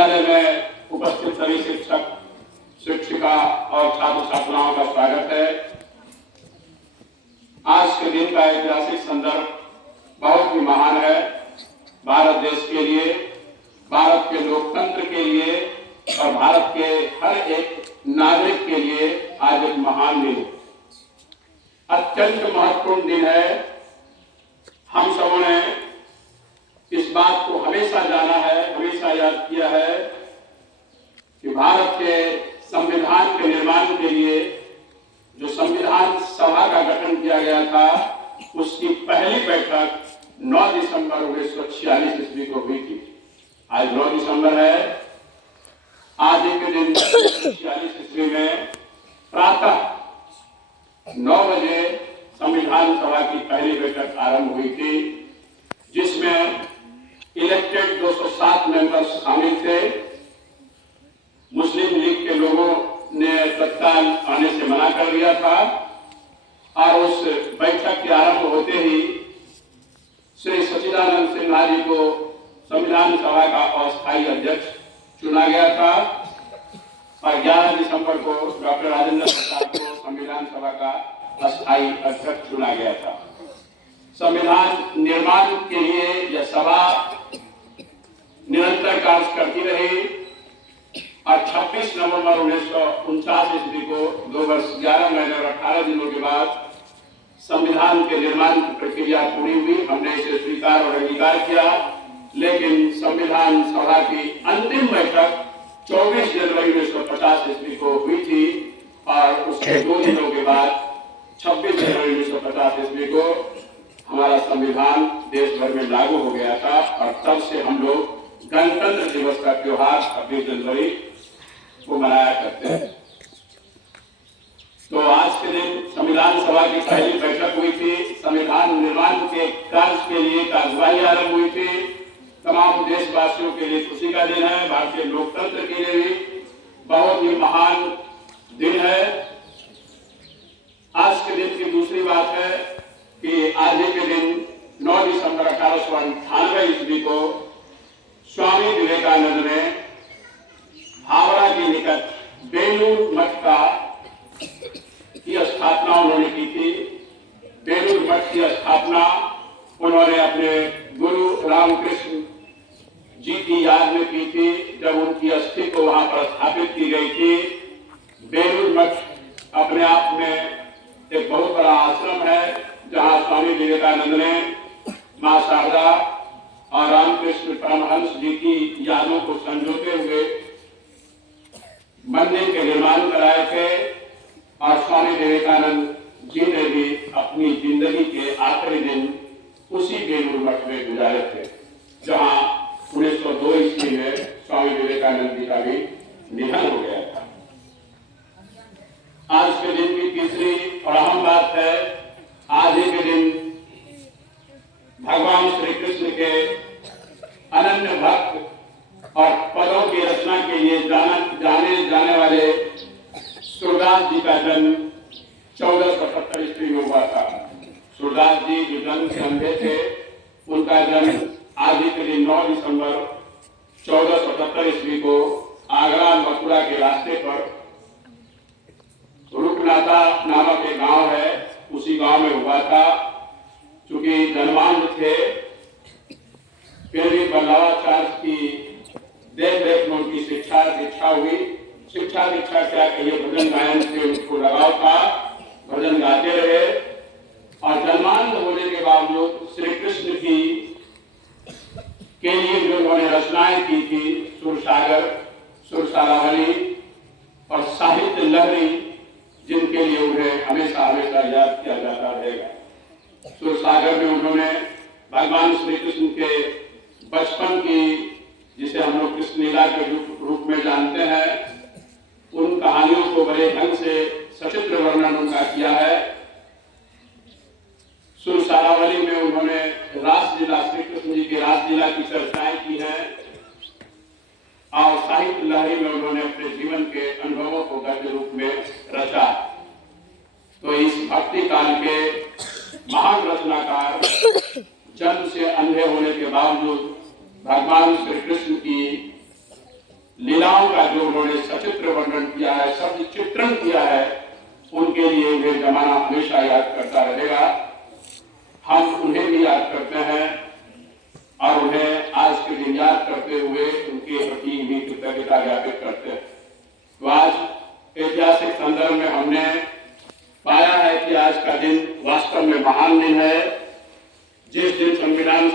विद्यालय में उपस्थित सभी शिक्षक, शिक्षिका और छात्र छात्राओं का स्वागत है। आज के दिन का ऐतिहासिक संदर्भ बहुत ही महान है। भारत देश के लिए, भारत के लोकतंत्र के लिए और भारत के हर एक नागरिक के लिए आज एक महान दिन है, अत्यंत महत्वपूर्ण दिन है। हम सबों ने इस बात को हमेशा जाना है, हमेशा याद किया है कि भारत के संविधान के निर्माण के लिए जो संविधान सभा का गठन किया गया था, उसकी पहली बैठक 9 दिसंबर 1946 ईस्वी को हुई थी। आज 9 दिसंबर है। आज के दिन 1946 ईस्वी में प्रातः 9 बजे संविधान सभा की पहली बैठक आरंभ हुई थी, जिसमें इलेक्टेड 207 मेंबर्स शामिल थे। मुस्लिम लीग के लोगों ने तत्काल आने से मना कर दिया था और उस बैठक के आरंभ होते ही श्री सच्चिदानंद सिन्हा जी को संविधान सभा का अस्थायी अध्यक्ष चुना गया था और 11 दिसंबर को डॉक्टर राजेंद्र प्रसाद को संविधान सभा का अस्थायी अध्यक्ष चुना गया था। संविधान निर्माण के लिए यह सभा निरंतर कार्य करती रही और 26 नवंबर 1949 ईस्वी को 2 वर्ष 11 महीने और 18 दिनों के बाद संविधान के निर्माण की प्रक्रिया पूरी हुई। हमने इसे स्वीकार और अंगीकार किया, लेकिन संविधान सभा की अंतिम बैठक 24 जनवरी 1950 ईस्वी को हुई थी और उसके 2 दिनों के बाद 26 जनवरी 1950 ईस्वी को हमारा संविधान देश भर में लागू हो गया था और तब से हम लोग गणतंत्र दिवस का त्योहार 26 जनवरी को मनाया करते हैं। तो आज के दिन संविधान सभा की पहली बैठक हुई थी। संविधान निर्माण के कार्य के लिए कार्यवाही आरंभ हुई थी। तमाम देशवासियों के लिए खुशी का दिन है। भारतीय लोकतंत्र के लिए भी बहुत ही महान दिन है। आज के दिन की दूसरी बात है कि आज के दिन 9 दिसंबर 1898 ईस्वी को स्वामी विवेकानंद ने हावड़ा के निकट बेलूर मठ की स्थापना उन्होंने की थी। बेलूर मठ की स्थापना उन्होंने अपने गुरु रामकृष्ण जी की याद में की थी, जब उनकी अस्थि को वहां पर स्थापित की गई थी। बेलूर मठ अपने आप में एक बहुत बड़ा आश्रम है, जहां स्वामी विवेकानंद ने मां शारदा और रामकृष्ण परमहंस जी की यादों को संजोते हुए मंदिर के निर्माण कराए थे और स्वामी विवेकानंद जी ने भी अपनी जिंदगी के आखिरी दिन उसी बेलूर मठ में गुजारे थे, जहां 1902 ईस्वी में स्वामी विवेकानंद जी का भी निधन हो गया था। आज के दिन की तीसरी और अहम बात है, आज के दिन भगवान श्री कृष्ण के अनन्य भक्त और पदों की रचना के लिए जाने जाने वाले सूरदास जी का जन्म 1470 ईस्वी में हुआ था। सूरदास जी जो जन्म से अंधे थे, उनका जन्म आज के दिन 9 दिसंबर 1470 ईस्वी को आगरा मथुरा के रास्ते पर रुकनाथा नामक एक गांव है, उसी गांव में हुआ था। चूंकि जन्मांध थे, फिर भी बल्लभाचार्य की देख रेख में उनकी शिक्षा दीक्षा हुई। शिक्षा दीक्षा क्या कहिए, भजन गायन से उनको लगाव था, भजन गाते रहे और जन्मांध होने के बावजूद श्री कृष्ण की के लिए जो उन्होंने रचनाएं की थी, सुरसागर, सुरसारावली और साहित्य लहरी, जिनके लिए उन्हें हमेशा हमेशा याद किया जाता रहेगा। सुरसागर में उन्होंने भगवान श्री कृष्ण के बचपन की, जिसे हम लोग कृष्ण लीला के रूप में जानते हैं, उन कहानियों को बड़े ढंग से सचित्र वर्णन उनका किया है। सुरसारावली में उन्होंने रासलीला, श्री कृष्ण जी की रासलीला की चर्चाएं की हैं और साहित्य लहरी में उन्होंने अपने जीवन के अनुभवों को गद्य रूप में रचा। तो इस भक्ति काल के महान रचनाकार जन्म से अंधे होने के बावजूद भगवान श्री कृष्ण की लीलाओं का जो उन्होंने सचित्र वर्णन किया है, शब्द चित्रण किया है, उनके लिए उन्हें जमाना हमेशा याद करता रहेगा। हम उन्हें भी याद करते हैं और उन्हें आज के दिन याद करते हुए उनके प्रति भी कृतज्ञता ज्ञापित करते हैं। तो आज ऐतिहासिक संदर्भ में हमने पाया है कि आज का दिन वास्तव में महान दिन है। जिस दिन संविधान